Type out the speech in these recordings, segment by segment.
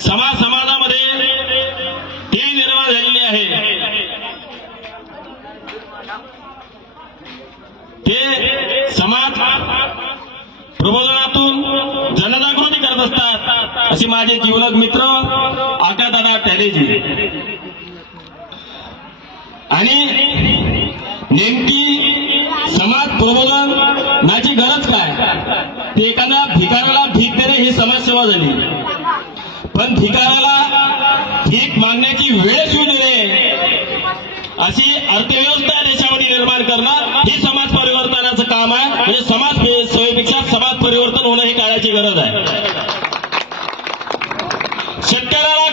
समाजामध्ये ती निर्माण झालेली आहे। ते समाज प्रबोधनातून जनजागृती करत असतात असे माझे जीवलग मित्र आकाशदादा टॅलेजी। आणि नेमकी समाज प्रबोधनाची गरज काय? ते एखाद्या भिकाऱ्याला भीक देणे ही समाजसेवा झाली, पण भिकाऱ्याला भीक मागण्याची वेळ येऊ देणे अशी अर्थव्यवस्था देशामध्ये निर्माण करणं ही समाज परिवर्तनाचं काम आहे। म्हणजे समाज सेवेपेक्षा समाज परिवर्तन होणं ही काळाची गरज आहे। शेतकऱ्याला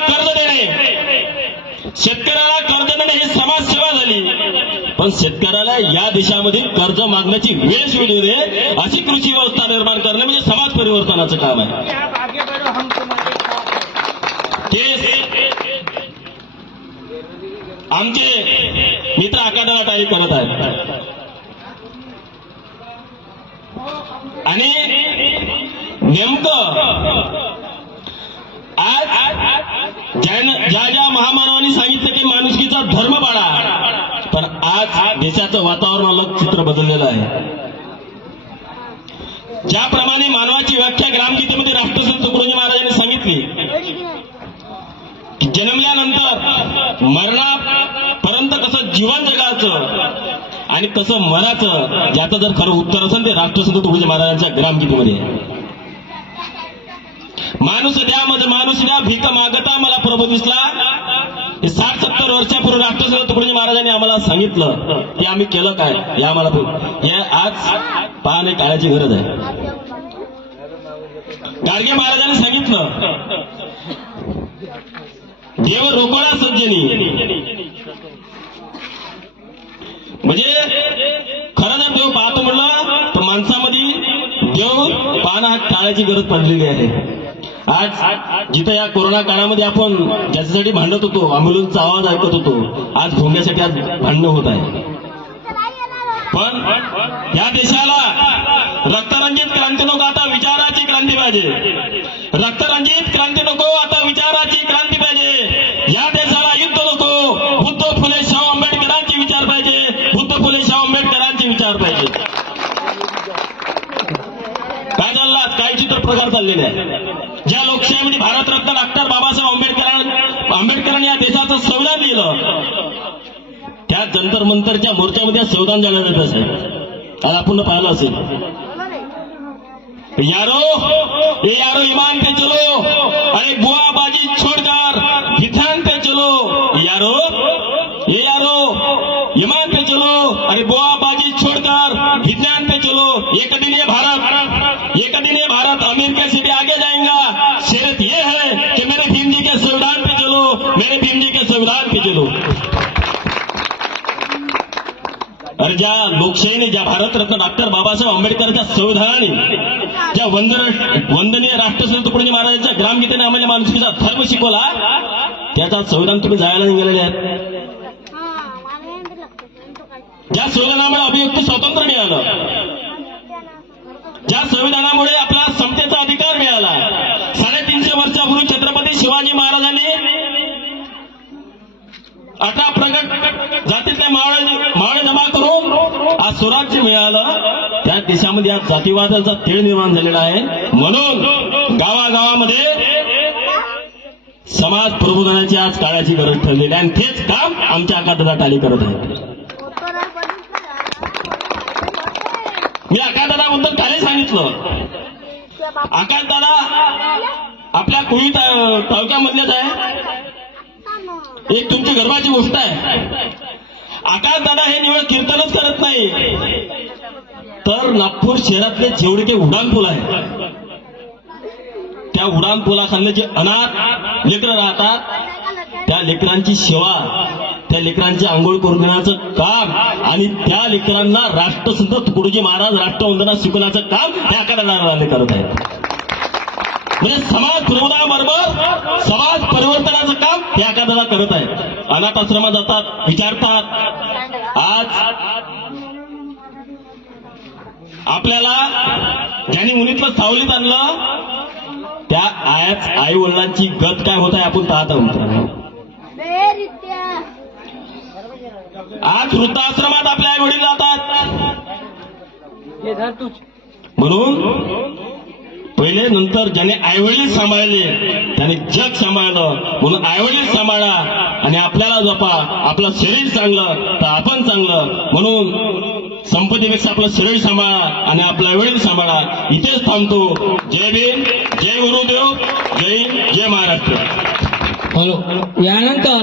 कर्ज देणे ही समाजसेवा झाली, पण शेतकऱ्याला या देशामध्ये कर्ज मागण्याची वेळ येऊ देणे अशी कृषी व्यवस्था निर्माण करणे म्हणजे समाज परिवर्तनाचं काम आहे। आमचे मित्र आकाशदादा टाळी करत आहेत। आणि नेमकं आज ज्या महामानवांनी सांगितलं की माणुसकीचा धर्म पाळा, पण आज देशाचं वातावरण अलग चित्र बदललेलं आहे। ज्याप्रमाणे मानवाची व्याख्या ग्रामगीतेमध्ये राष्ट्रसंत तुकडोजी महाराजांनी सांगितली, जन्मल्यानंतर मरणापर्यंत कसं जीवन जगायचं आणि कसं मरायचं, ज्याचं जर खरं उत्तर असेल ते राष्ट्रसंत तुकडोजी महाराजांच्या ग्रामगीतेमध्ये। माणूस द्या भीक मागता मला प्रभू दिसला, हे 60-70 वर्षापूर्वी राष्ट्रसंत तुकडोजी महाराजांनी आम्हाला सांगितलं की आम्ही केलं काय हे आम्हाला हे आज पाहणे काळाची गरज आहे। गाडगे महाराजांनी सांगितलं, देव रोकडा सज्जनी, म्हणजे खरं जर देव पाहतो म्हणलं तर माणसामध्ये देव पाहणं हा काळाची गरज पडलेली आहे। आज जिथं या कोरोना काळामध्ये आपण ज्याच्यासाठी भांडत होतो, अँब्युलन्सचा आवाज ऐकत होतो, आज भोंग्यासाठी आज भांडणं होत आहे। पण या देशाला रक्तरंजित क्रांती नको, आता विचाराची क्रांती पाहिजे। रक्तरंजित क्रांती नको, आता विचाराची क्रांती पाहिजे। या देशाला युद्ध नको, बुद्ध फुले शाहू आंबेडकरांचे विचार पाहिजे, बुद्ध फुले शाहू आंबेडकरांचे विचार पाहिजे। काय चालला काही चित्र प्रकार चाललेले आहे। ज्या लोकशाहीमध्ये भारतरत्न डॉक्टर बाबासाहेब आंबेडकरांनी या देशाचं संविधान लिहिलं, त्या जंतर मंतरच्या मोर्चामध्ये संविधान जाळलं जात असेल। आज आपण पाहिलं असेल, यारो ईमान पे चलो, अरे बुआ बाजी छोड़कर विधान पे चलो, यारो ईमान पे चलो, अरे बुआ बाजी छोड़कर विज्ञान पे चलो। एक दिन ये भारत अमेरिका से भी आगे जाएगा। शर्त ये है कि मेरे भीम जी के संविधान पे चलो, मेरे भीम जी के संविधान पे चलो। अरे ज्या लोकशाहीने, ज्या भारतरत्न डॉक्टर बाबासाहेब आंबेडकरच्या संविधानाने, ज्या वंदनीय राष्ट्रसंत तुकडोजी महाराजांच्या ग्रामगीतेने आम्हाला माणुसकीचा धर्म शिकवला, त्याचा संविधान तुम्ही जायला निघालेले आहेत। ज्या संविधानामुळे अभिव्यक्ती स्वातंत्र्य मिळालं, ज्या संविधानामुळे आपला समतेचा अधिकार मिळाला, 350 वर्षापूर्वी छत्रपती शिवाजी महाराजांनी 18 प्रगट जातीतले मावळे जमा करून आज स्वराज्य मिळालं। त्या देशामध्ये आज जातीवादाचा तेढ निर्माण झालेला आहे। म्हणून गावागावामध्ये समाज प्रबोधनाची आज काळाची गरज ठरलेली आहे, आणि तेच काम आमच्या आकाशदादा टाळी करत आहेत। मी आकाशदादाबद्दल काय सांगितलं, आकाशदादा आपल्या कुळी तालुक्यामधलेच आहे। एक तुमची गर्वाची गोष्ट आहे, आकाशदादा हे निवड कीर्तनच करत नाही, तर नागपूर शहरातले जेवढे ते उड्डाण पूल आहे, त्या उड्डाण पुलाखाली जे अनाथ लेकरं राहतात, त्या लेकरांची सेवा, त्या लेकरांची आंघोळ करून देण्याचं काम आणि त्या लेकरांना राष्ट्रसंत तुकडोजी महाराज राष्ट्रवंदना शिकवण्याचं काम हे आकाशदादा करत आहेत। म्हणजे समाज प्रबोधनाबरोबर समाज परिवर्तनाचं काम हे आकाशदादा करत आहेत। अनाथ आश्रमात जातात, विचारतात। आज आपल्याला ज्यांनी मुलीतलं सावलीत आणलं त्या आज आई वडिलांची गत काय होत आहे आपण पाहत आहोत मित्रांनो. आज वृद्धाश्रमात आपले आई वडील जातात म्हणून पहिले नंतर ज्याने आई वडील सांभाळले त्याने जग सांभाळलं. म्हणून आई वडील सांभाळा आणि आपल्याला जपा. आपलं शरीर चांगलं तर आपण चांगलं. म्हणून संपत्तीपेक्षा आपलं शरीर सांभाळा आणि आपलं आई वडील सांभाळा. इथेच थांबतो. जय भीम, जय गुरुदेव, जय हिंद, जय महाराष्ट्र. यानंतर